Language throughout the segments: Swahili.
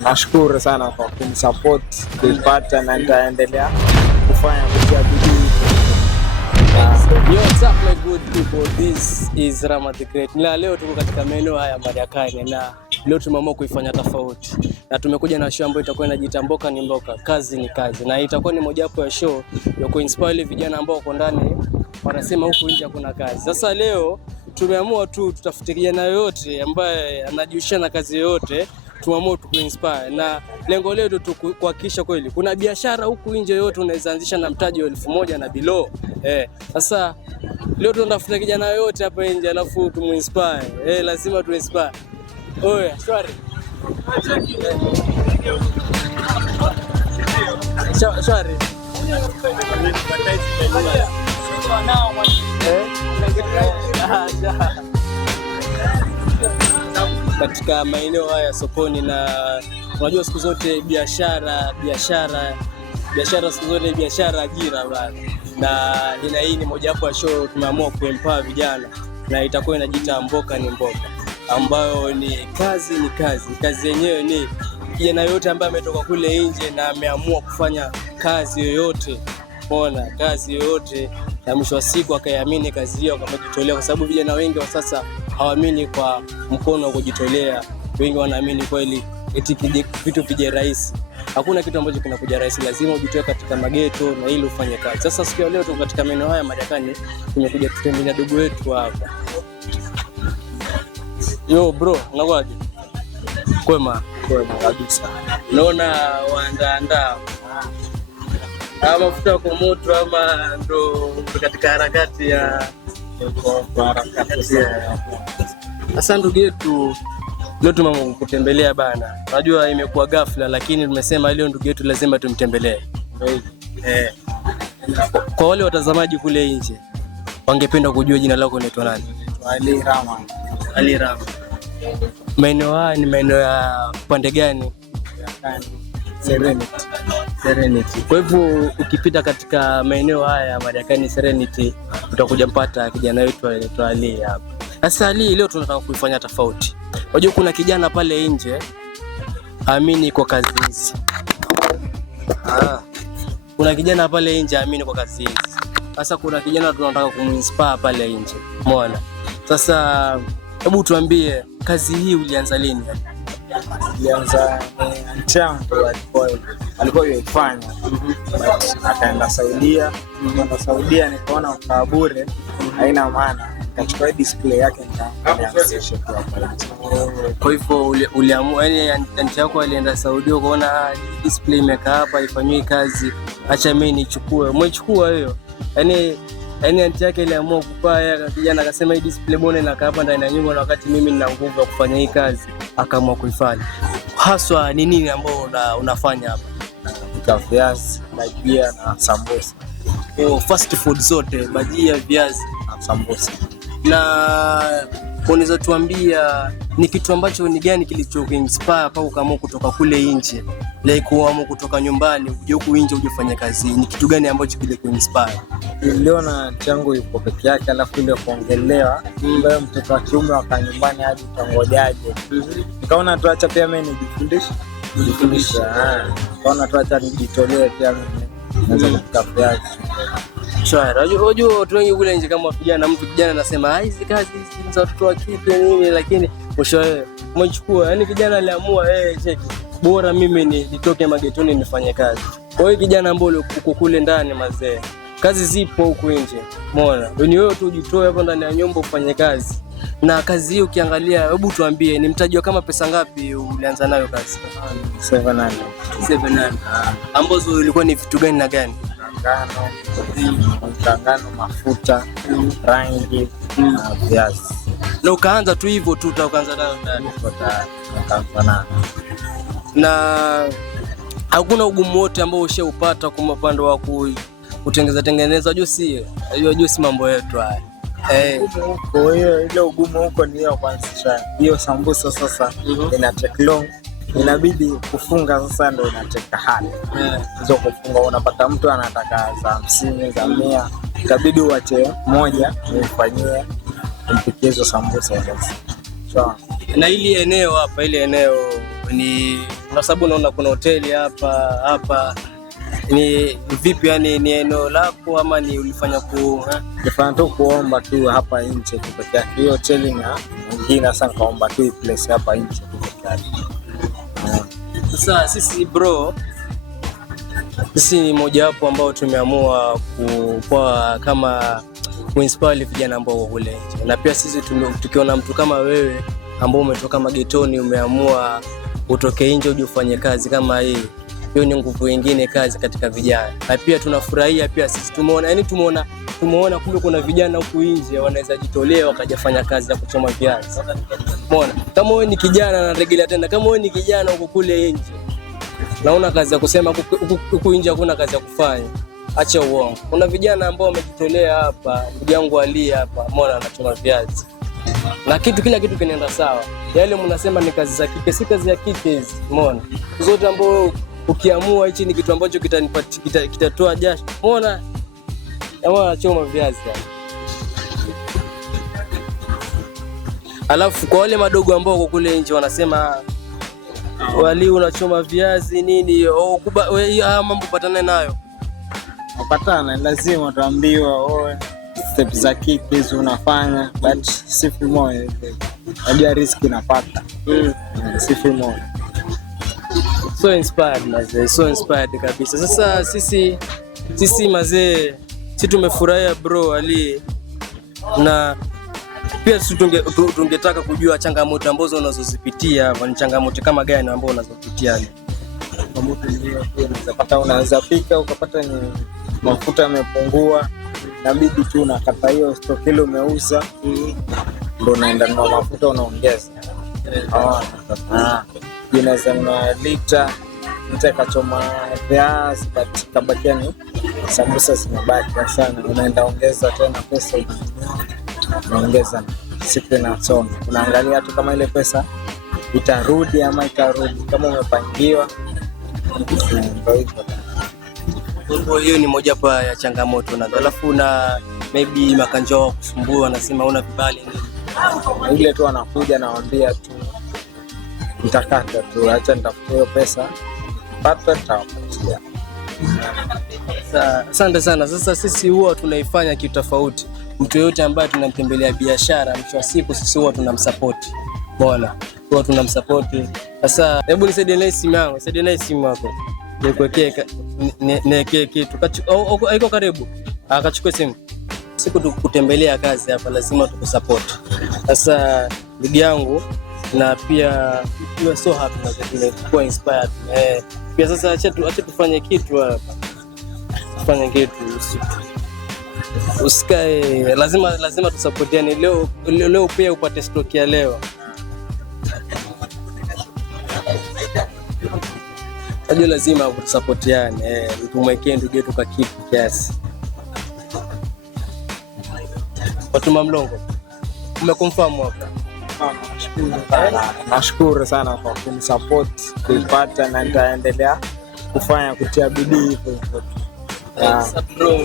Nashukuru sana kwa kunisupport kuipata na nitaendelea kufanya kwa bidii. Yo, what's up my good people, this is Rama the Great. Na leo tuko katika maeneo haya Mariakani na leo tumeamua kuifanya tofauti. Na tumekuja na show ambayo itakuwa inajiita Mboka ni Mboka, kazi ni kazi. Na itakuwa ni mojawapo ya show ya kuinspire vijana ambao wako ndani wanasema huku nje hakuna kazi. Sasa leo tumeamua tu tutafute kijana yoyote ambaye anajihusisha na kazi yoyote, tumeamua tukuinspire. Na lengo letu tu kuhakikisha kweli kuna biashara huku nje yote unaweza anzisha na mtaji wa 1000 na below. Sasa leo tunatafuta kijana yoyote hapa nje alafu tumuinspire. Lazima tuinspire. Oya, shwari. Shwari. Katika maeneo haya sokoni, na unajua siku zote biashara siku zote biashara ajira bwana. Na hii ni mojawapo ya show tumeamua kuempower vijana na itakuwa inajiita Mboka ni Mboka, ambayo ni kazi ni kazi. Kazi yenyewe ni kijana yote ambaye ametoka kule nje na ameamua kufanya kazi yoyote, ona kazi yoyote, na mwisho wa siku akaiamini kazi hiyo akajitolea, kwa sababu vijana wengi wa sasa hawaamini kwa mkono wa kujitolea. Wengi wanaamini kweli eti vitu vije rahisi. Hakuna kitu ambacho kinakuja rahisi, lazima ujitoe katika mageto na ili ufanye kazi. Sasa siku ya leo tuko katika maeneo haya Mariakani, tumekuja kutembelea ndugu wetu hapa. Yo bro, unakuaje? Kwema Kabisa. Naona waandaa mafuta kwa moto ama ndo katika harakati ya harakati. Sasa ndugu yetu, leo tumekuja kutembelea bana. Unajua imekuwa ghafla, lakini tumesema leo ndugu yetu lazima tumtembelee. Kwa wale watazamaji kule nje wangependa kujua jina lako unaitwa nani? Ali Rama. Ali Rama. Maeneo haya ni maeneo ya pande gani? Serenity. Kwa hivyo ukipita katika maeneo haya ya Mariakani Serenity utakuja mpata kijana wetu anaitwa Ali hapa. Sasa Ali, leo tunataka kuifanya tofauti. Unajua kuna kijana pale nje amini kwa kazi hizi. Kuna kijana pale nje amini kwa kazi hizi. Sasa kuna kijana tunataka kuminspire pale nje. Umeona? Sasa hebu tuambie kazi hii ulianza lini? Ilianza mchango alikuwa yefanya, akaenda Saudia. Kwenda Saudia nikaona ukaa bure haina maana, nikachukua display yake nikaanzisha kwa pale. Kwa hivyo uliamua, yani anti yako alienda Saudia ukaona display imekaa hapa ifanywe kazi, acha mimi nichukue. Umechukua hiyo? Yani anti yake iliamua kupaya, kijana akasema hii display bone na hapa ndani ya nyumba, na wakati mimi nina nguvu ya kufanya hii kazi akaamua kuifanya. Haswa ni nini ambao unafanya hapa? Viazi, bajia na sambusa. Fast food zote, bajia, viazi na sambusa. Na unaweza tuambia ni kitu ambacho ni gani kilichokuinspire mpaka ukaamua kutoka kule nje, like uamua kutoka nyumbani uje huku nje ujifanye kazi? Ni kitu gani ambacho kilikuinspire? Niliona changu yuko peke yake, alafu ile kuongelewa mbele mtoto wa kiume wa nyumbani hadi utangojaje. Nikaona tuacha pia mimi nijifundishe. Nikaona tuacha nijitolee pia mimi naweza kutafuta. Unajua watu wengi kule nje kama vijana, mtu kijana anasema hizi kazi hizi za watoto wa kike nini, lakini mwisho umechukua. Yani kijana aliamua cheki, bora mimi nitoke magetoni nifanye kazi. Kwa hiyo kijana ambaye uko kule ndani mazee, kazi zipo huku nje. Umeona? Ni wewe tu ujitoe hapo ndani ya nyumba ufanye kazi. Na kazi hii ukiangalia, hebu tuambie ni mtaji kama pesa ngapi ulianza nayo kazi? 700. Ambazo ilikuwa ni vitu gani na gani? Ngano, mafuta, rangi na viazi. Na ukaanza tu hivyo tu ukaanza nayo ndani. Na hakuna ugumu wote ambao ushaupata kwa upande wa kutengeneza? Unajua si mambo yetu haya. Kwa hiyo ile ugumu huko ni hiyo kuanzisha hiyo sambusa. Sasa ina take long, inabidi kufunga. Sasa ndio inateka hali hizo kufunga. Unapata mtu anataka za 50 za 100, itabidi uache moja ufanyie mpikie hizo sambusa sasa. Na ile eneo hapa, ile eneo Ni kwa sababu naona kuna hoteli hapa. Ni vipi, yani ni eneo lako ama ni ulifanya nifanya tu kuomba tu hapa nje tu peke yake. Hiyo hoteli na nyingine sana kaomba tu place hapa nje tu peke yake. Sasa sisi bro, sisi ni moja wapo ambao tumeamua kwa kama kuinspire vijana ambao kule nje, na pia sisi tukiona mtu kama wewe ambao umetoka magetoni umeamua utoke nje uje ufanye kazi kama hii, hiyo ni nguvu nyingine kazi katika vijana. Na pia tunafurahia pia sisi tumeona kumbe kuna vijana huku nje wanaweza jitolea wakajafanya kazi ya kuchoma viazi. Umeona, kama wewe ni kijana na rejelea tena, kama wewe ni kijana uko kule nje naona kazi ya kusema huku nje hakuna kazi ya kufanya, acha uongo. Kuna vijana ambao wamejitolea hapa, ndugu yangu Ali hapa, umeona anachoma viazi. Na kila kitu kinaenda sawa. Yale mnasema ni kazi za kike, si kazi ya kike hizi, umeona. Zote ambao ukiamua hichi ni kitu ambacho kitatoa jasho. Umeona? Kama anachoma viazi hapa. Alafu kwa wale madogo ambao wako kule nje wanasema wali unachoma viazi nini, mambo patana nayo. Patana lazima tuambiwa step za kike hizo unafanya, but sifi moyo. Unajua risk inapata. Sifi moyo. So inspired mazee, so inspired kabisa. Sasa sisi mazee, sisi tumefurahia bro Ali, na pia tungetaka kujua changamoto ambazo unazozipitia. Ni changamoto kama gani ambazo unazopitia? Changamoto ndio unaweza pika ukapata ni mafuta yamepungua, inabidi tu unakata hiyo stock ile umeuza, ndio unaenda na mafuta unaongeza. Inaweza na lita kachoma viazi, but kabakia ni sambusa zimebaki sana, unaenda ongeza tena pesa, unaongeza siku inasonga. Unaangalia tu kama ile pesa itarudi ama itarudi kama umepangiwa. Hiyo ni moja hapa ya changamoto. Na alafu na maybe makanja wao kusumbua, wanasema una vibali nini, ile tu anakuja nawaambia tu nitakata tu, acha nitafute hiyo pesa pata nitawapatia. Asante sana. Sasa sisi huwa tunaifanya kitu tofauti. Mtu yote ambaye tunamtembelea biashara, mwisho wa siku sisi huwa tunamsupport. Bwana, huwa tunamsupport. Sasa hebu nisaidie na simu yangu, nisaidie na simu yako. Nikuwekee niwekee kitu. Haiko karibu. Akachukua simu. Siku tukutembelea kazi hapa lazima tukusupport. Sasa ndugu yangu, na pia you so happy na tumekuwa inspired. Pia sasa acha tufanye kitu hapa. Tufanye kitu usikae, lazima tusupportiane. Leo pia upate stock ya leo. Ajua lazima tusupportiane, tumwekee ndugu yetu kwa kitu kiasi. Fatuma Mlongo, umeconfirm hapa. Nashukuru sana kwa kunisupport kuipata, na nitaendelea kufanya kutia bidii hivyo. Bro,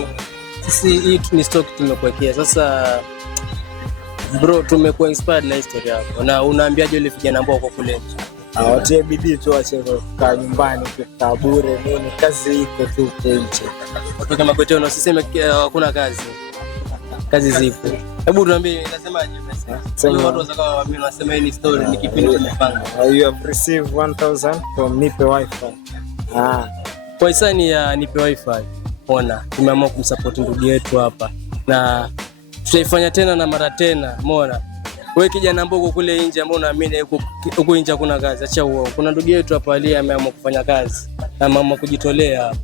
sisi hii ni stock tumekuwekea. Sasa bro, tumekuwa inspired na history yako, na unaambiaje wale vijana ambao wako kule nje? Watie bidii tu, waache kukaa nyumbani kukaa bure nini, kazi iko tu nje. Watu kama kwetu usiseme hakuna kazi. Kazi zipo. Hebu tuambie nasemaje basi? Watu wazakawa wanasema hii ni story, ni kipindi tumepanga. You have received 1000 from Nipe Wifi. Kwa hisani ya Nipe Wifi, ona tumeamua kumsupport ndugu yetu hapa, na tutaifanya tena na mara tena. Umeona wewe kijana ambao uko kule nje ambao unaamini huko nje hakuna kazi, acha uongo. Kuna ndugu yetu hapa aliye ameamua kufanya kazi na mama kujitolea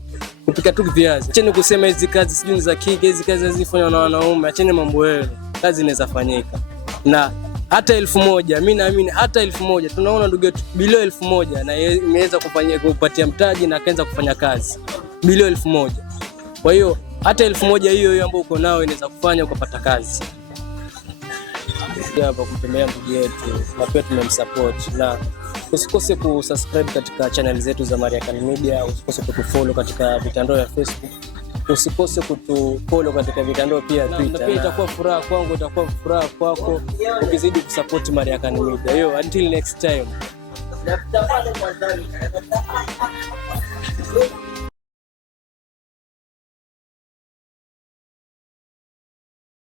kupika tu viazi. Acheni kusema hizi kazi sijui ni za kike, hizi kazi hazifanywa na wanaume. Acheni mambo yenu, kazi inaweza fanyika. Na hata 1000, mimi naamini hata 1000, tunaona ndugu yetu bilio 1000 na imeweza kupatia mtaji na akaanza kufanya kazi bilio 1000. Kwa hiyo hata 1000 hiyo ambayo uko nao inaweza kufanya ukapata kazi. Hapa kutembea ndugu yetu, na pia tumemsupport. Na usikose kusubscribe katika channel zetu za Mariacan Media, usikose kutufollow katika mitandao ya Facebook, usikose kutufollow katika mitandao pia Twitter. Na pia itakuwa furaha kwangu, itakuwa furaha kwako ukizidi kusupport Mariacan Media. Until next time.